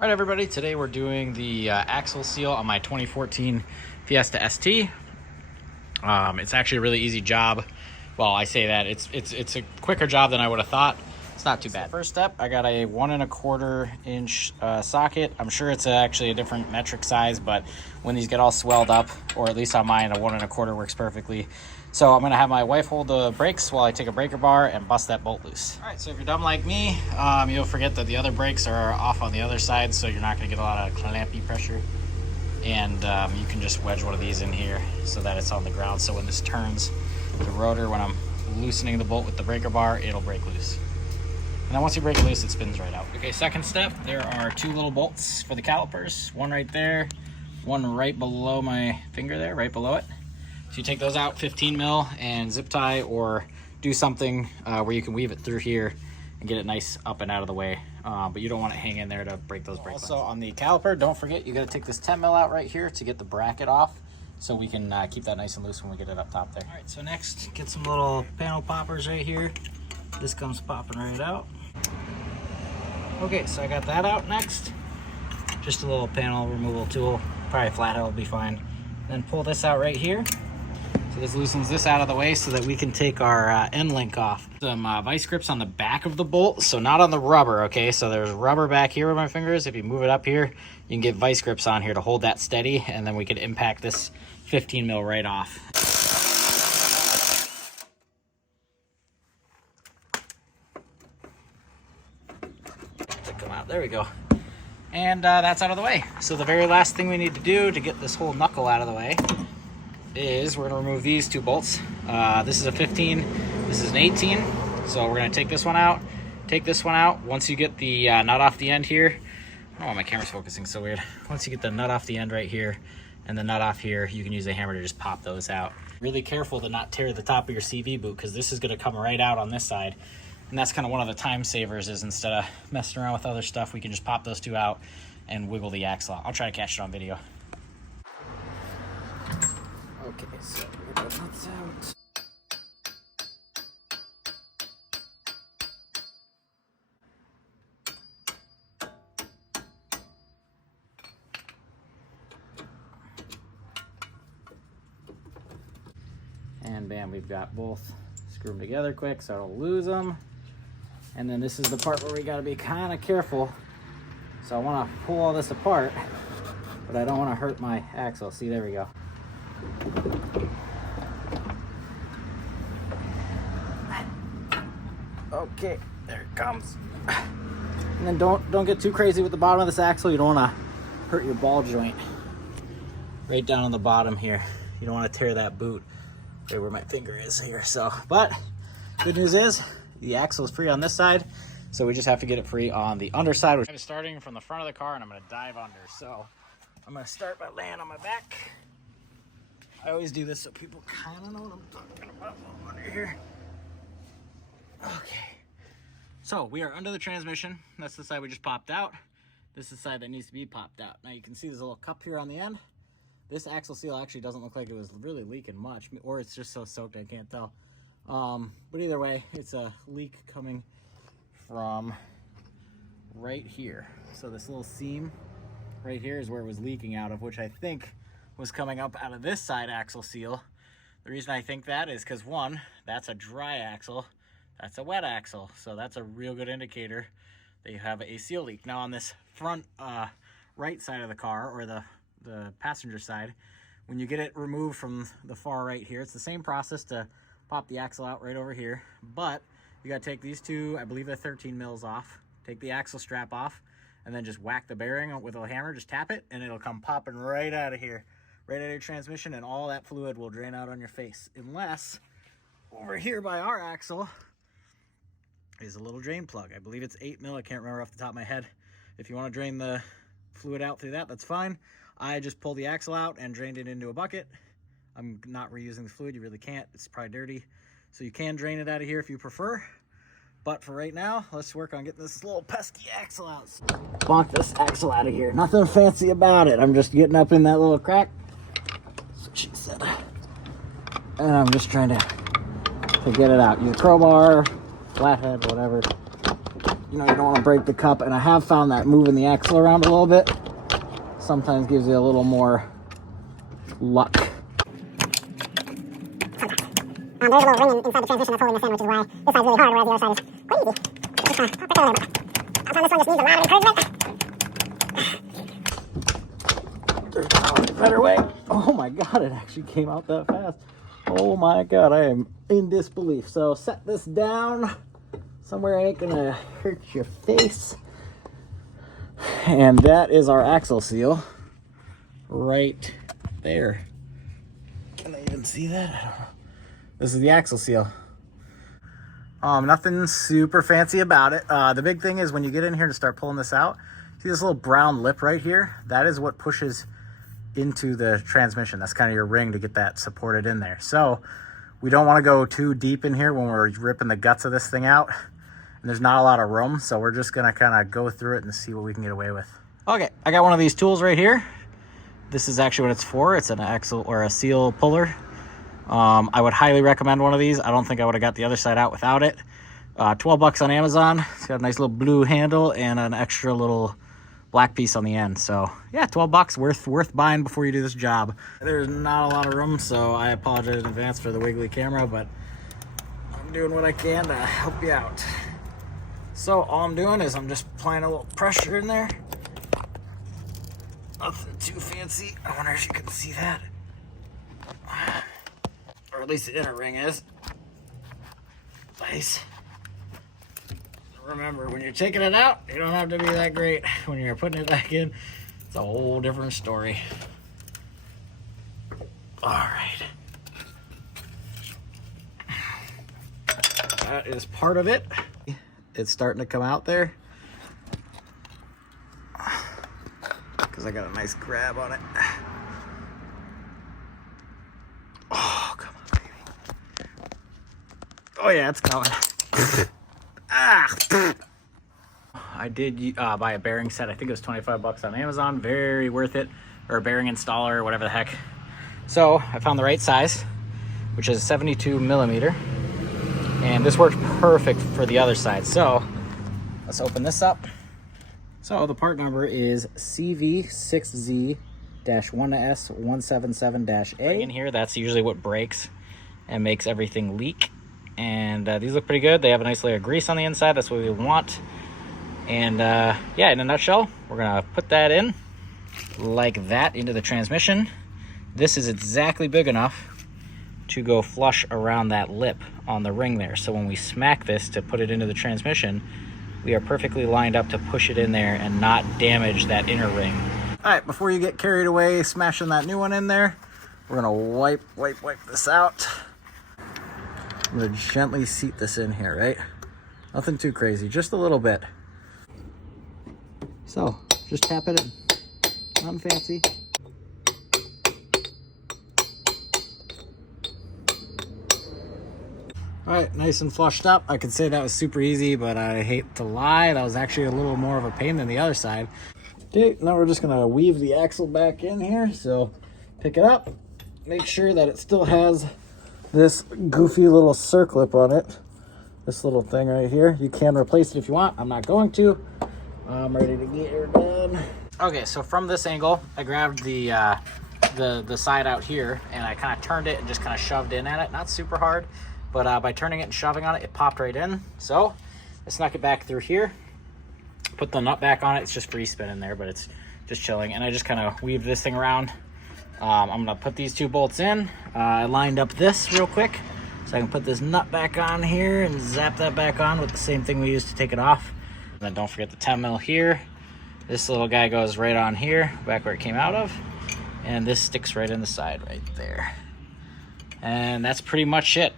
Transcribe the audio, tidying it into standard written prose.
All right, everybody, today we're doing the axle seal on my 2014 Fiesta ST. It's actually a really easy job. Well, I say that it's a quicker job than I would have thought. It's not too bad. So first step, I got a 1 1/4 inch socket. I'm sure it's actually a different metric size, but when these get all swelled up, or at least on mine, a 1 1/4 works perfectly. So I'm gonna have my wife hold the brakes while I take a breaker bar and bust that bolt loose. All right, so if you're dumb like me, you'll forget that the other brakes are off on the other side, so you're not gonna get a lot of clampy pressure. And you can just wedge one of these in here so that it's on the ground. So when this turns the rotor, when I'm loosening the bolt with the breaker bar, it'll break loose. And then once you break it loose, it spins right out. Okay, second step, there are 2 little bolts for the calipers. One right there, one right below my finger there, right below it. So you take those out 15 mil and zip tie, or do something where you can weave it through here and get it nice up and out of the way. But you don't want it hanging in there to break those brakes. Also on the caliper, don't forget, you gotta take this 10 mil out right here to get the bracket off, so we can keep that nice and loose when we get it up top there. All right, so next, get some little panel poppers right here. This comes popping right out. Okay, so I got that out next. Just a little panel removal tool, probably flathead will be fine. Then pull this out right here. So this loosens this out of the way so that we can take our end link off. Some vice grips on the back of the bolt, so not on the rubber, okay? So there's rubber back here with my fingers. If you move it up here, you can get vice grips on here to hold that steady, and then we can impact this 15 mil right off. Take them out, there we go. And that's out of the way. So the very last thing we need to do to get this whole knuckle out of the way is we're gonna remove these 2 bolts. This is a 15, this is an 18. So we're gonna take this one out, take this one out. Once you get the nut off the end here, I don't know why my camera's focusing so weird. Once you get the nut off the end right here and the nut off here, you can use a hammer to just pop those out. Really careful to not tear the top of your CV boot, because this is gonna come right out on this side. And that's kind of one of the time savers, is instead of messing around with other stuff, we can just pop those 2 out and wiggle the axle out. I'll try to catch it on video. Okay, so we're gonna put nuts out. And bam, we've got both. Screw them together quick so I don't lose them. And then this is the part where we gotta be kind of careful. So I wanna pull all this apart, but I don't wanna hurt my axle. See, there we go. Okay, there it comes. And then don't get too crazy with the bottom of this axle. You don't wanna hurt your ball joint. Right down on the bottom here. You don't wanna tear that boot right where my finger is here. So, but good news is the axle is free on this side, so we just have to get it free on the underside. I'm starting from the front of the car and I'm gonna dive under. So I'm gonna start by laying on my back. I always do this so people kind of know what I'm talking about under here. Okay, so we are under the transmission. That's the side we just popped out. This is the side that needs to be popped out. Now you can see there's a little cup here on the end. This axle seal actually doesn't look like it was really leaking much, or it's just so soaked I can't tell. But either way, it's a leak coming from right here. So this little seam right here is where it was leaking out of, which I think was coming up out of this side axle seal. The reason I think that is because, one, that's a dry axle, that's a wet axle. So that's a real good indicator that you have a seal leak. Now on this front right side of the car, or the passenger side, when you get it removed from the far right here, it's the same process to pop the axle out right over here, but you got to take these 2, I believe they're 13 mils off, take the axle strap off, and then just whack the bearing with a hammer, just tap it, and it'll come popping right out of here, right out of your transmission, and all that fluid will drain out on your face. Unless over here by our axle is a little drain plug. I believe it's 8 mil, I can't remember off the top of my head. If you want to drain the fluid out through that, that's fine. I just pulled the axle out and drained it into a bucket. I'm not reusing the fluid, you really can't, it's probably dirty. So you can drain it out of here if you prefer. But for right now, let's work on getting this little pesky axle out. Bonk this axle out of here. Nothing fancy about it. I'm just getting up in that little crack. That's what she said. And I'm just trying to get it out. Use a crowbar, flathead, whatever. you know, you don't want to break the cup. And I have found that moving the axle around a little bit sometimes gives you a little more luck. There's a little ring inside the transmission that's holding this in, which is why this side's really hard, whereas the other side is quite easy. I found this one just needs a lot of encouragement. There's a better way. Oh my God, it actually came out that fast. Oh my God, I am in disbelief. So set this down somewhere ain't gonna hurt your face. And that is our axle seal right there. Can I even see that? I don't know. This is the axle seal. Nothing super fancy about it. The big thing is when you get in here to start pulling this out, see this little brown lip right here? That is what pushes into the transmission. That's kind of your ring to get that supported in there. So we don't want to go too deep in here when we're ripping the guts of this thing out. And there's not a lot of room, so we're just gonna kind of go through it and see what we can get away with. Okay, I got one of these tools right here. This is actually what it's for. It's an axle or a seal puller. I would highly recommend one of these. I don't think I would have got the other side out without it. 12 bucks on Amazon. It's got a nice little blue handle and an extra little black piece on the end. So yeah, 12 bucks worth buying before you do this job. There's not a lot of room, so I apologize in advance for the wiggly camera, but I'm doing what I can to help you out. So all I'm doing is I'm just applying a little pressure in there. Nothing too fancy. I wonder if you can see that. Or at least the inner ring is. Nice. Remember, when you're taking it out, you don't have to be that great. When you're putting it back in, it's a whole different story. All right. That is part of it. It's starting to come out there. Because I got a nice grab on it. Oh, come on, baby. Oh yeah, it's coming. I did buy a bearing set. I think it was 25 bucks on Amazon. Very worth it. Or a bearing installer, or whatever the heck. So I found the right size, which is 72 millimeter. And this works perfect for the other side. So let's open this up. So the part number is CV6Z-1S177-A. In here, that's usually what breaks and makes everything leak. And these look pretty good. They have a nice layer of grease on the inside. That's what we want. And yeah, in a nutshell, we're gonna put that in like that into the transmission. This is exactly big enough to go flush around that lip on the ring there. So when we smack this to put it into the transmission, we are perfectly lined up to push it in there and not damage that inner ring. All right, before you get carried away smashing that new one in there, we're gonna wipe this out. I'm gonna gently seat this in here, right? Nothing too crazy, just a little bit. So, just tap it in. Nothing fancy. All right, nice and flushed up. I could say that was super easy, but I hate to lie. That was actually a little more of a pain than the other side. Okay, now we're just gonna weave the axle back in here. So pick it up, make sure that it still has this goofy little circlip on it. This little thing right here. You can replace it if you want. I'm not going to. I'm ready to get her done. Okay, so from this angle, I grabbed the side out here and I kind of turned it and just kind of shoved in at it. Not super hard. But by turning it and shoving on it, it popped right in. So I snuck it back through here, put the nut back on it. It's just free spinning there, but it's just chilling. And I just kind of weaved this thing around. I'm gonna put these two bolts in. I lined up this real quick so I can put this nut back on here and zap that back on with the same thing we used to take it off. And then don't forget the 10 mil here. This little guy goes right on here, back where it came out of. And this sticks right in the side right there. And that's pretty much it.